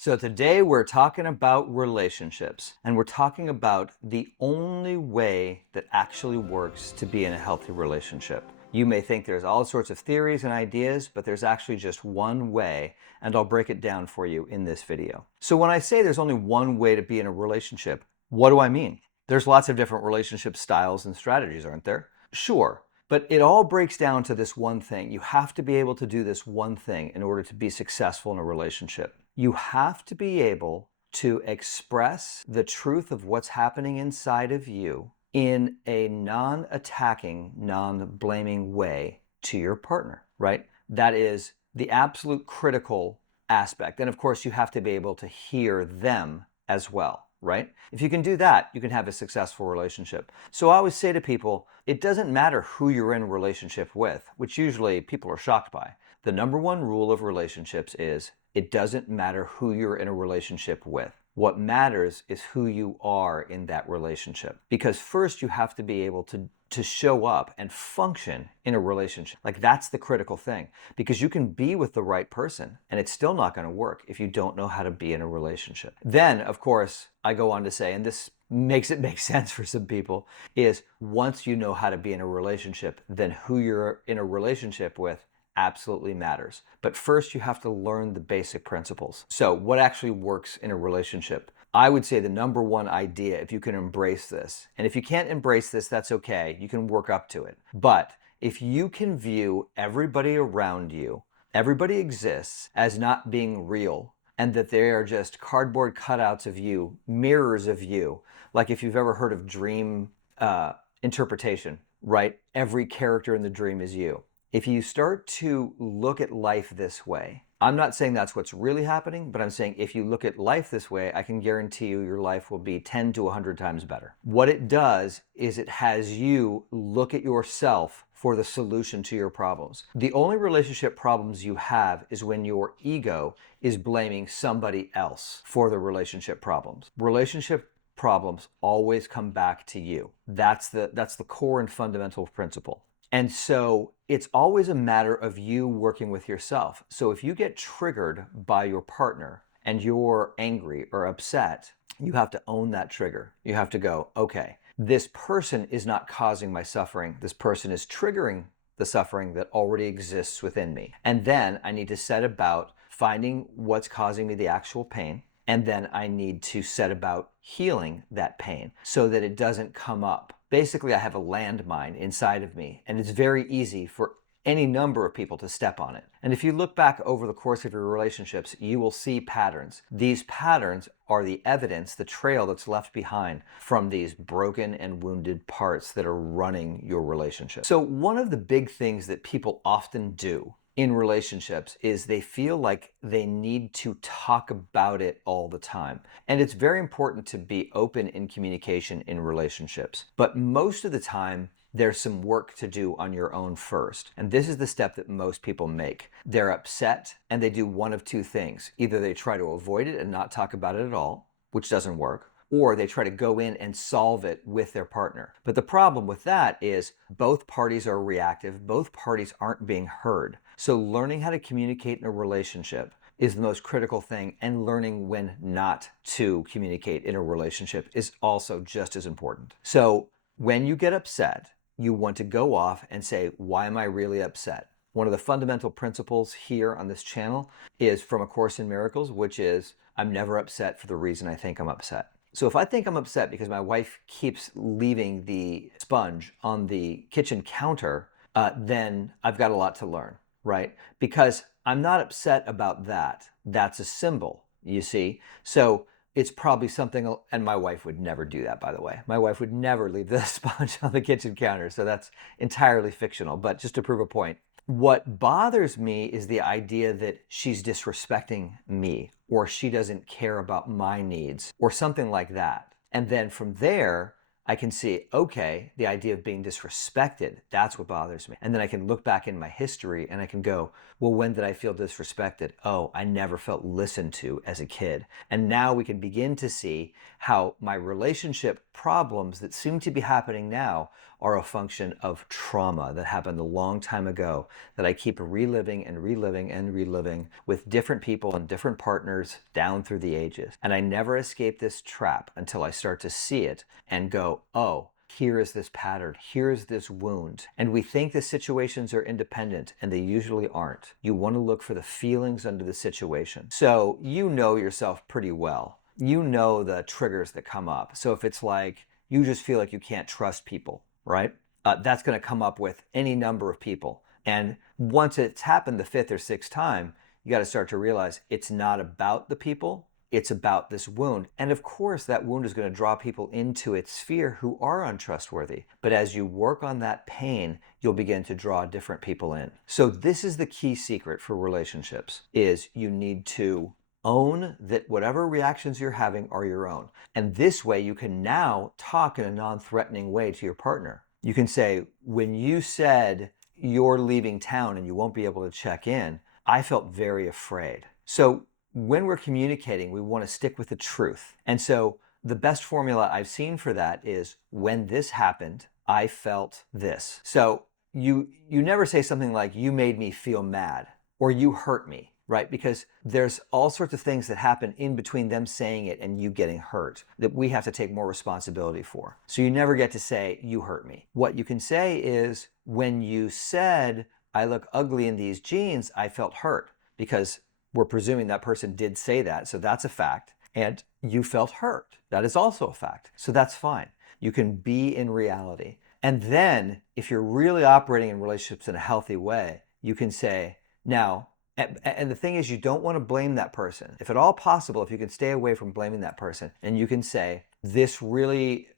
So today we're talking about relationships, and we're talking about the only way that actually works to be in a healthy relationship. You may think there's all sorts of theories and ideas, but there's actually just one way, and I'll break it down for you in this video. So when I say there's only one way to be in a relationship, what do I mean? There's lots of different relationship styles and strategies, aren't there? Sure. But it all breaks down to this one thing. You have to be able to do this one thing in order to be successful in a relationship. You have to be able to express the truth of what's happening inside of you in a non-attacking, non-blaming way to your partner, right? That is the absolute critical aspect. And of course, you have to be able to hear them as well, right? If you can do that, you can have a successful relationship. So I always say to people, it doesn't matter who you're in a relationship with, which usually people are shocked by. The number one rule of relationships is it doesn't matter who you're in a relationship with. What matters is who you are in that relationship. Because first you have to be able to show up and function in a relationship. Like that's the critical thing. Because you can be with the right person and it's still not going to work if you don't know how to be in a relationship. Then, of course, I go on to say, and this makes it make sense for some people, is once you know how to be in a relationship, then who you're in a relationship with absolutely matters. But first you have to learn the basic principles. So what actually works in a relationship? I would say the number one idea, if you can embrace this, and if you can't embrace this, that's okay. You can work up to it. But if you can view everybody around you, everybody exists as not being real, and that they are just cardboard cutouts of you, mirrors of you. Like if you've ever heard of dream interpretation, right? Every character in the dream is you. If you start to look at life this way, I'm not saying that's what's really happening, but I'm saying if you look at life this way, I can guarantee you your life will be 10 to 100 times better. What it does is it has you look at yourself for the solution to your problems. The only relationship problems you have is when your ego is blaming somebody else for the relationship problems. Relationship problems always come back to you. That's the core and fundamental principle. And so it's always a matter of you working with yourself. So if you get triggered by your partner and you're angry or upset, you have to own that trigger. You have to go, okay, this person is not causing my suffering. This person is triggering the suffering that already exists within me. And then I need to set about finding what's causing me the actual pain. And then I need to set about healing that pain so that it doesn't come up. Basically, I have a landmine inside of me, and it's very easy for any number of people to step on it. And if you look back over the course of your relationships, you will see patterns. These patterns are the evidence, the trail that's left behind from these broken and wounded parts that are running your relationship. So one of the big things that people often do in relationships is they feel like they need to talk about it all the time. And it's very important to be open in communication in relationships. But most of the time, there's some work to do on your own first. And this is the step that most people make. They're upset and they do one of two things. Either they try to avoid it and not talk about it at all, which doesn't work, or they try to go in and solve it with their partner. But the problem with that is both parties are reactive, both parties aren't being heard. So learning how to communicate in a relationship is the most critical thing, and learning when not to communicate in a relationship is also just as important. So when you get upset, you want to go off and say, why am I really upset? One of the fundamental principles here on this channel is from A Course in Miracles, which is I'm never upset for the reason I think I'm upset. So if I think I'm upset because my wife keeps leaving the sponge on the kitchen counter, then I've got a lot to learn, right? Because I'm not upset about that. That's a symbol, you see? So it's probably something, and my wife would never do that, by the way. My wife would never leave the sponge on the kitchen counter, so that's entirely fictional, but just to prove a point. What bothers me is the idea that she's disrespecting me, or she doesn't care about my needs, or something like that. And then from there, I can see, okay, the idea of being disrespected, that's what bothers me. And then I can look back in my history and I can go, well, when did I feel disrespected? Oh, I never felt listened to as a kid. And now we can begin to see how my relationship problems that seem to be happening now are a function of trauma that happened a long time ago that I keep reliving and reliving and reliving with different people and different partners down through the ages. And I never escape this trap until I start to see it and go, oh, here is this pattern, here's this wound. And we think the situations are independent, and they usually aren't. You want to look for the feelings under the situation. So you know yourself pretty well. You know the triggers that come up. So if it's like you just feel like you can't trust people, right? That's going to come up with any number of people. And once it's happened the fifth or sixth time, you got to start to realize it's not about the people. It's about this wound. And of course, that wound is going to draw people into its sphere who are untrustworthy. But as you work on that pain, you'll begin to draw different people in. So this is the key secret for relationships, is you need to own that whatever reactions you're having are your own. And this way you can now talk in a non-threatening way to your partner. You can say, when you said you're leaving town and you won't be able to check in, I felt very afraid. So when we're communicating, we want to stick with the truth. And so the best formula I've seen for that is, when this happened, I felt this. So you never say something like, you made me feel mad, or you hurt me, right? Because there's all sorts of things that happen in between them saying it and you getting hurt that we have to take more responsibility for. So you never get to say, you hurt me. What you can say is, when you said, I look ugly in these jeans, I felt hurt, because we're presuming that person did say that, so that's a fact. And you felt hurt. That is also a fact. So that's fine. You can be in reality. And then, if you're really operating in relationships in a healthy way, you can say, now, and the thing is, you don't want to blame that person. If at all possible, if you can stay away from blaming that person, and you can say, this really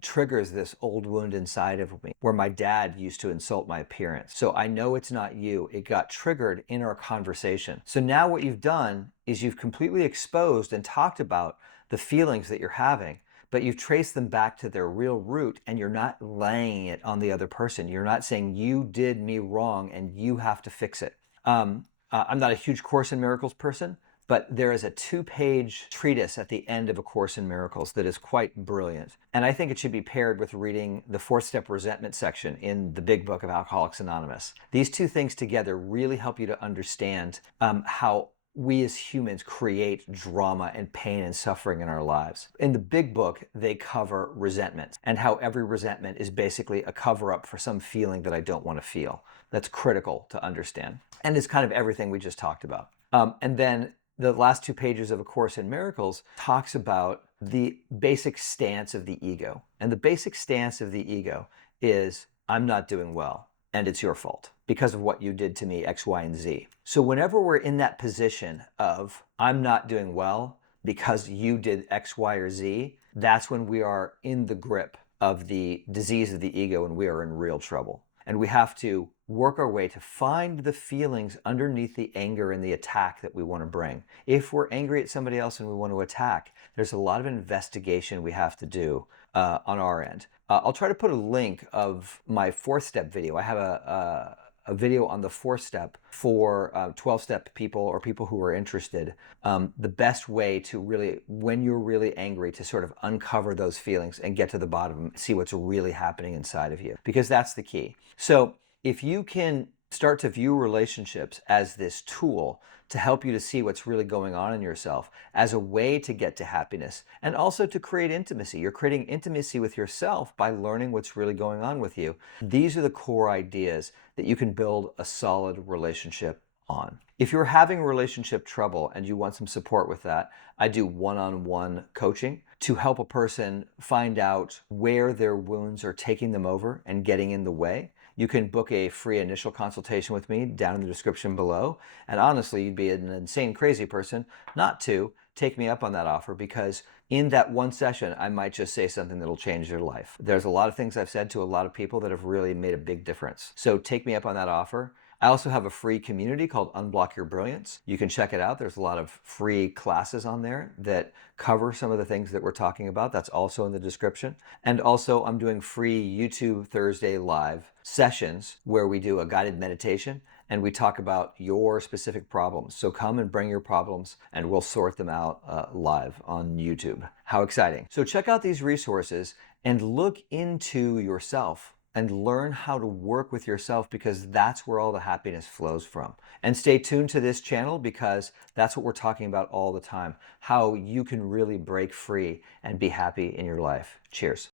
triggers this old wound inside of me where my dad used to insult my appearance. So I know it's not you. It got triggered in our conversation. So now what you've done is you've completely exposed and talked about the feelings that you're having, but you've traced them back to their real root, and you're not laying it on the other person. You're not saying, you did me wrong and you have to fix it. I'm not a huge Course in Miracles person, but there is a 2-page treatise at the end of A Course in Miracles that is quite brilliant. And I think it should be paired with reading the 4-step resentment section in the big book of Alcoholics Anonymous. These two things together really help you to understand how we as humans create drama and pain and suffering in our lives. In the big book, they cover resentment and how every resentment is basically a cover-up for some feeling that I don't want to feel. That's critical to understand. And it's kind of everything we just talked about. And then the last 2 pages of A Course in Miracles talks about the basic stance of the ego. And the basic stance of the ego is, I'm not doing well, and it's your fault because of what you did to me, X, Y, and Z. So whenever we're in that position of, I'm not doing well because you did X, Y, or Z, that's when we are in the grip of the disease of the ego and we are in real trouble. And we have to work our way to find the feelings underneath the anger and the attack that we want to bring. If we're angry at somebody else and we want to attack, there's a lot of investigation we have to do on our end. I'll try to put a link of my 4th-step video. I have a video on the 4th-step for 12-step people or people who are interested. The best way to really, when you're really angry, to sort of uncover those feelings and get to the bottom, see what's really happening inside of you, because that's the key. So if you can start to view relationships as this tool to help you to see what's really going on in yourself, as a way to get to happiness and also to create intimacy. You're creating intimacy with yourself by learning what's really going on with you. These are the core ideas that you can build a solid relationship on. If you're having relationship trouble and you want some support with that, I do one-on-one coaching to help a person find out where their wounds are taking them over and getting in the way. You can book a free initial consultation with me down in the description below. And honestly, you'd be an insane, crazy person not to take me up on that offer, because in that one session, I might just say something that'll change your life. There's a lot of things I've said to a lot of people that have really made a big difference. So take me up on that offer. I also have a free community called Unblock Your Brilliance. You can check it out. There's a lot of free classes on there that cover some of the things that we're talking about. That's also in the description. And also, I'm doing free YouTube Thursday live sessions where we do a guided meditation and we talk about your specific problems. So come and bring your problems and we'll sort them out live on YouTube. How exciting. So check out these resources and look into yourself and learn how to work with yourself, because that's where all the happiness flows from. And stay tuned to this channel, because that's what we're talking about all the time, how you can really break free and be happy in your life. Cheers.